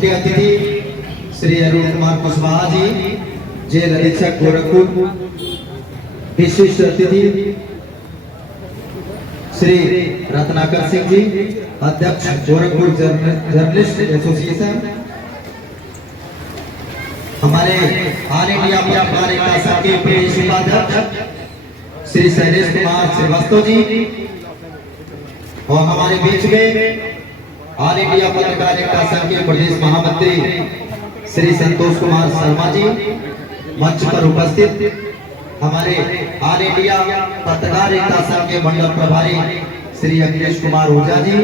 मुख्य अतिथि श्री अरुण कुमार कुशवाहा जी, जेल अधीक्षक गोरखपुर। विशिष्ट अतिथि श्री रत्नाकर सिंह जी, अध्यक्ष गोरखपुर जर्नलिस्ट एसोसिएशन। हमारे ऑल इंडिया पत्रकारिता संघ के प्रदेश उपाध्यक्ष श्री शैलेश कुमार श्रीवास्तव जी, और हमारे बीच में ऑल इंडिया पत्रकारिता संघ के प्रदेश महामंत्री श्री संतोष कुमार शर्मा जी, मंच पर उपस्थित हमारे ऑल इंडिया पत्रकारिता संघ के मंडल प्रभारी श्री अखिलेश कुमार ओझा जी,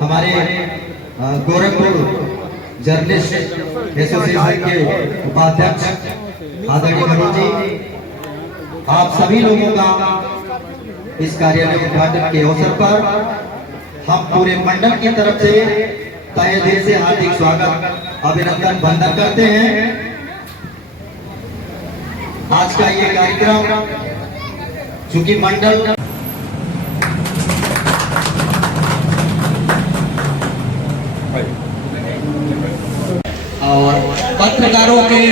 हमारे गोरखपुर जर्नलिस्ट एसोसिएशन के उपाध्यक्ष आदरणीय मनोज जी, आप सभी लोगों का इस कार्यालय उद्घाटन के अवसर पर हम पूरे मंडल की तरफ से तहे दिल से हार्दिक स्वागत अभिनंदन वंदन करते हैं। आज का ये कार्यक्रम चूंकि मंडल और पत्रकारों के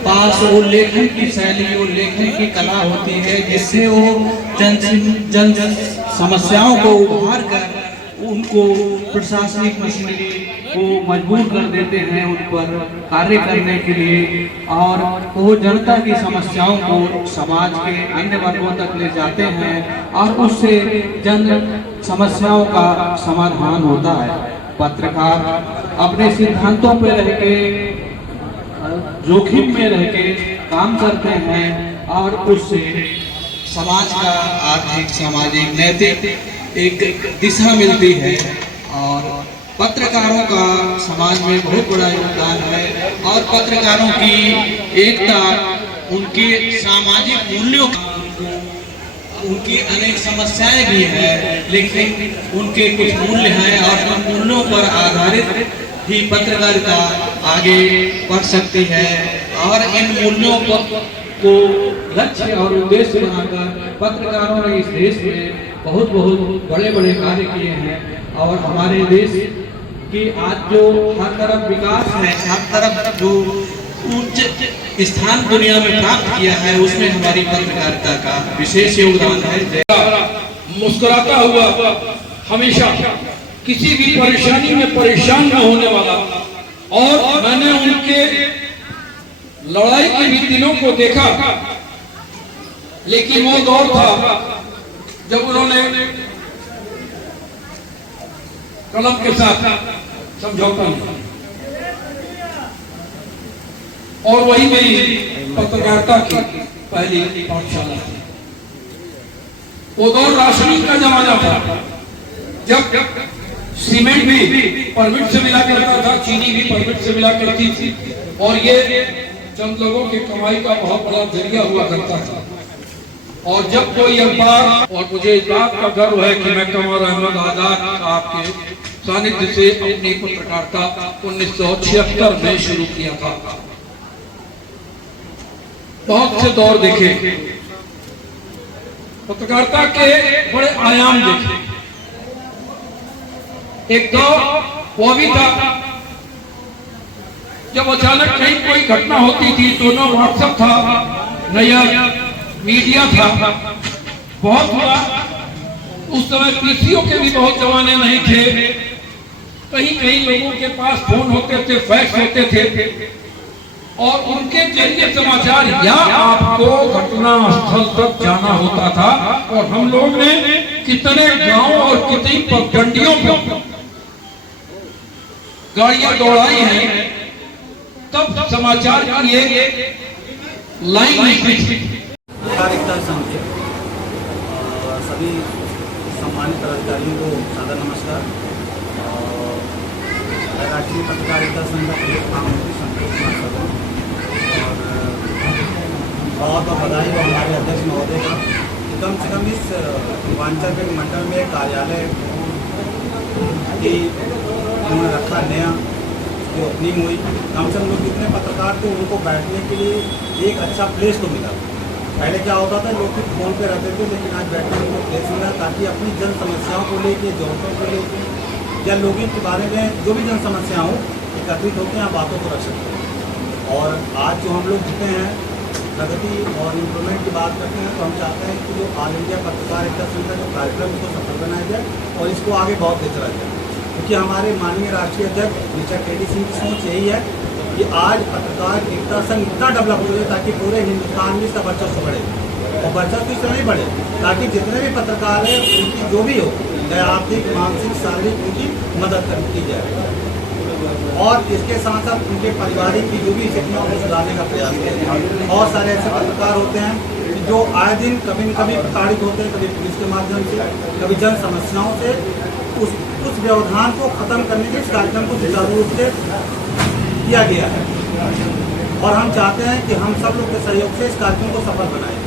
पास वो लेखन की शैली, वो लेखन की कला होती है जिससे वो जन समस्याओं को उभार कर उनको प्रशासनिक मशीनरी को मजबूर कर देते हैं उन पर कार्य करने के लिए, और वो जनता की समस्याओं को समाज के अन्य वर्गों तक ले जाते हैं और उससे जन समस्याओं का समाधान होता है। पत्रकार अपने सिद्धांतों पर रह के, जोखिम में रह के काम करते हैं और उससे समाज का आर्थिक, सामाजिक, नैतिक एक दिशा मिलती है। और पत्रकारों का समाज में बहुत बड़ा योगदान है, और पत्रकारों की एकता, उनके सामाजिक मूल्यों का, उनकी अनेक समस्याएं भी हैं, लेकिन उनके कुछ मूल्य हैं और उन मूल्यों पर आधारित ही पत्रकारिता आगे बढ़ सकती है। और इन मूल्यों को लक्ष्य और उद्देश्य बनाकर पत्रकारों ने इस देश में बहुत बड़े बड़े कार्य किए हैं। और हमारे देश की आज जो हर तरफ विकास है, हर तरफ जो उच्च स्थान दुनिया में प्राप्त किया है, उसमें हमारी पत्रकारिता का विशेष योगदान है। मुस्कुराता हुआ, हमेशा किसी भी परेशानी में परेशान न होने वाला, और मैंने उनके लड़ाई के भी दिनों को देखा, लेकिन वो दौर था जब उन्होंने कलम के साथ समझौता किया, और वही मेरी पत्रकारिता की पहली पाठशाला थी। वो दौर राशनिंग का जमाना था, जब सीमेंट भी परमिट से मिला करता था, चीनी भी परमिट से मिला करती थी, और ये चंद लोगों की कमाई का बहुत बड़ा जरिया हुआ करता था। और जब कोई अखबार, और मुझे इस बात का गर्व है कि मैं कमर अहमद आजाद साहब के सानिध्य से अपनी पत्रकारिता 1976 में शुरू किया था। बहुत से दौर देखे, पत्रकारिता के बड़े आयाम देखे। एक दौर वो भी था जब अचानक कहीं कोई घटना होती थी तो न व्हाट्सएप था, नया मीडिया था, बहुत हुआ। उस समय पीसीओ के भी बहुत जमाने नहीं थे, कहीं कहीं लोगों के पास फोन होते थे, फैक्स होते थे, और उनके जरिए समाचार या आपको घटना स्थल तक जाना होता था। और हम लोग ने कितने गांव और कितनी पगडंडियों पर गाड़ियां दौड़ाई हैं, तब समाचार की एक लाइन निकली थी। पत्रकारिता संघ के सभी सम्मानित अधिकारियों को सादर नमस्कार। राष्ट्रीय पत्रकारिता संघ का प्रदेश महामंत्री संतोष कुमार शर्मा, और बहुत बधाई हो हमारे अध्यक्ष महोदय का कि कम से कम इस पूर्वांचल के मंडल में कार्यालय की उन्होंने रखा, नया जो ओपनिंग हुई। कम से कम लोग जितने पत्रकार थे उनको बैठने के लिए एक अच्छा प्लेस तो मिला। पहले क्या होता था, लोग फिर फोन पे रहते थे, लेकिन आज बैठने को प्लेस मिला, ताकि अपनी जन समस्याओं को लेके, जरूरतों को लेके, या लोगों के बारे में जो भी जन समस्या हो एकत्रित होकर यहाँ बातों को रख सकते हैं। और आज जो हम लोग जुटे हैं प्रगति और इम्प्रूवमेंट की बात करते हैं, तो हम चाहते हैं कि जो ऑल इंडिया पत्रकार एकता संघ का जो कार्यक्रम उसको सफल बनाया जाए और इसको आगे बहुत चला जाए, क्योंकि हमारे माननीय राष्ट्रीय अध्यक्ष मिस्टर के.डी. सिंह की सोच यही है कि आज पत्रकार एकता संघ इतना डेवलप हो जाए ताकि पूरे हिंदुस्तान में इसका वर्चस्व बढ़े, और वर्चस्व इसलिए नहीं बढ़े ताकि जितने भी पत्रकार हैं उनकी जो भी हो, चाहे आर्थिक, मानसिक, शारीरिक, उनकी मदद की जाए, और इसके साथ साथ उनके पारिवारिक की जो भी स्थितियों को सुधारने का प्रयास करें। बहुत सारे ऐसे पत्रकार होते हैं जो आए दिन कभी न कभी प्रताड़ित होते हैं, कभी पुलिस के माध्यम से, कभी जन समस्याओं से। उस व्यवधान को खत्म करने के इस कार्यक्रम को सुचारू रूप से किया गया है, और हम चाहते हैं कि हम सब लोग के सहयोग से इस कार्यक्रम को सफल बनाएं।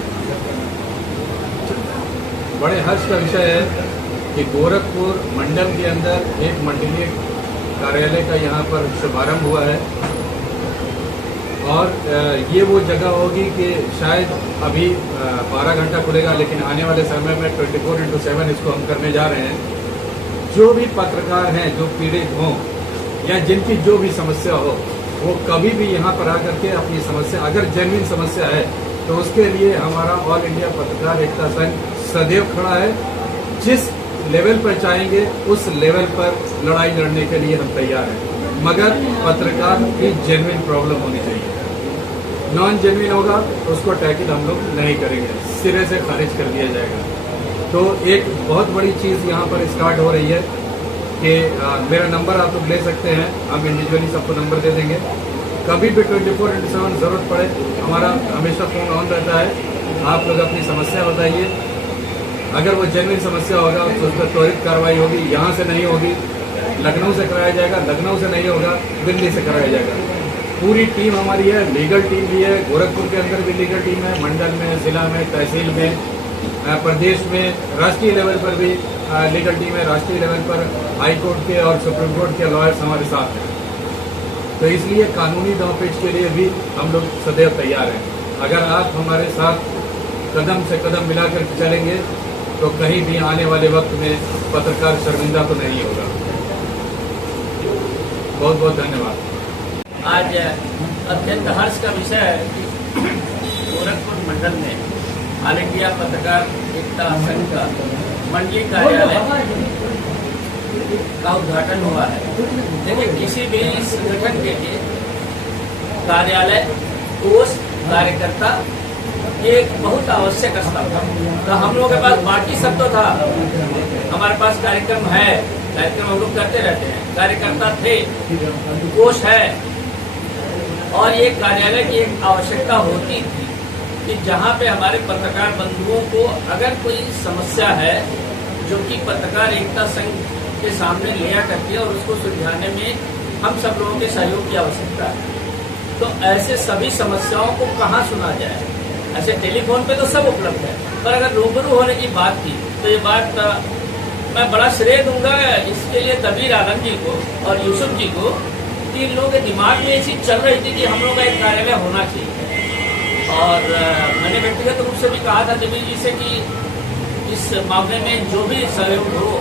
बड़े हर्ष का विषय है कि गोरखपुर मंडल के अंदर एक मंडलीय कार्यालय का यहाँ पर शुभारंभ हुआ है, और ये वो जगह होगी कि शायद अभी 12 घंटा खुलेगा, लेकिन आने वाले समय में 24/7 इसको हम करने जा रहे हैं। जो भी पत्रकार हैं जो पीड़ित हों या जिनकी जो भी समस्या हो, वो कभी भी यहाँ पर आकर के अपनी समस्या, अगर जेन्युइन समस्या है तो उसके लिए हमारा ऑल इंडिया पत्रकार एकता संघ सदैव खड़ा है। जिस लेवल पर चाहेंगे उस लेवल पर लड़ाई लड़ने के लिए हम तैयार हैं, मगर पत्रकार की जेन्युइन प्रॉब्लम होनी चाहिए। नॉन जेन्युइन होगा तो उसको टैकल हम लोग नहीं करेंगे, सिरे से खारिज कर दिया जाएगा। तो एक बहुत बड़ी चीज़ यहाँ पर स्टार्ट हो रही है कि मेरा नंबर आप लोग ले सकते हैं, हम इंडिविजुअली सबको नंबर दे देंगे। कभी भी 24/7 ज़रूरत पड़े, हमारा हमेशा फ़ोन ऑन रहता है। आप लोग अपनी समस्या बताइए, अगर वो जेन्युइन समस्या होगा तो उस पर त्वरित कार्रवाई होगी। यहाँ से नहीं होगी, लखनऊ से कराया जाएगा, लखनऊ से नहीं होगा, दिल्ली से कराया जाएगा। पूरी टीम हमारी है, लीगल टीम भी है, गोरखपुर के अंदर भी लीगल टीम है, मंडल में, जिला में, तहसील में, प्रदेश में, राष्ट्रीय लेवल पर भी लीगल टीम है। राष्ट्रीय लेवल पर हाई कोर्ट के और सुप्रीम कोर्ट के लॉयर्स हमारे साथ हैं, तो इसलिए कानूनी दांवपेच के लिए भी हम लोग सदैव तैयार हैं। अगर आप हमारे साथ कदम से कदम मिलाकर चलेंगे तो कहीं भी आने वाले वक्त में पत्रकार शर्मिंदा तो नहीं होगा। बहुत बहुत धन्यवाद। आज अत्यंत हर्ष का विषय है कि गोरखपुर मंडल में ऑल इंडिया पत्रकार एकता संघ का मंडलीय कार्यालय का उद्घाटन हुआ है। देखिए, किसी भी संगठन के लिए कार्यालय, कोष, कार्यकर्ता एक बहुत आवश्यक स्थल था। तो हम लोगों के पास बाकी सब तो था, हमारे पास कार्यक्रम है, कार्यक्रम हम लोग करते रहते हैं, कार्यकर्ता थे, कोष है, और ये कार्यालय की एक आवश्यकता होती थी कि जहाँ पे हमारे पत्रकार बंधुओं को अगर कोई समस्या है जो कि पत्रकार एकता संघ के सामने लिया करती है और उसको सुलझाने में हम सब लोगों के सहयोग की आवश्यकता है। तो ऐसे सभी समस्याओं को कहाँ सुना जाए? ऐसे टेलीफोन पे तो सब उपलब्ध है, पर अगर रूबरू होने की बात की तो ये बात मैं बड़ा श्रेय दूंगा इसके लिए कबीर आलम जी को और यूसुफ जी को, कि इन लोगों के दिमाग में ये चीज चल रही थी कि हम लोग का एक कार्यालय होना चाहिए। और मैंने व्यक्तिगत रूप से भी कहा था देवी जी से कि इस मामले में जो भी सहयोग हो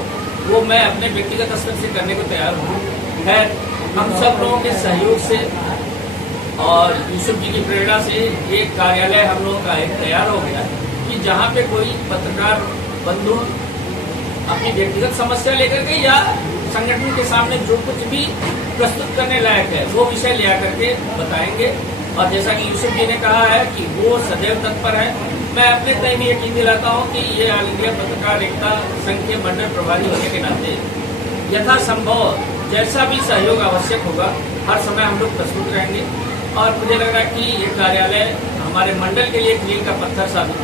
वो मैं अपने व्यक्तिगत स्तर से करने को तैयार हूँ। खैर, हम सब लोगों के सहयोग से और यूसुफ जी की प्रेरणा से एक कार्यालय हम लोगों का एक तैयार हो गया कि जहाँ पे कोई पत्रकार बंधु अपनी व्यक्तिगत समस्या लेकर के या संगठन के सामने जो कुछ भी प्रस्तुत करने लायक है वो विषय ले आकर के बताएंगे। और जैसा कि यूसुफ जी ने कहा है कि वो सदैव तत्पर है, मैं अपने तय भी यकीन दिलाता हूँ कि ये ऑल इंडिया पत्रकार एकता संघ के मंडल प्रभारी होने के नाते यथासंभव जैसा भी सहयोग आवश्यक होगा हर समय हम लोग प्रस्तुत रहेंगे। और मुझे लग रहा है कि ये कार्यालय हमारे मंडल के लिए एक मील का पत्थर साबित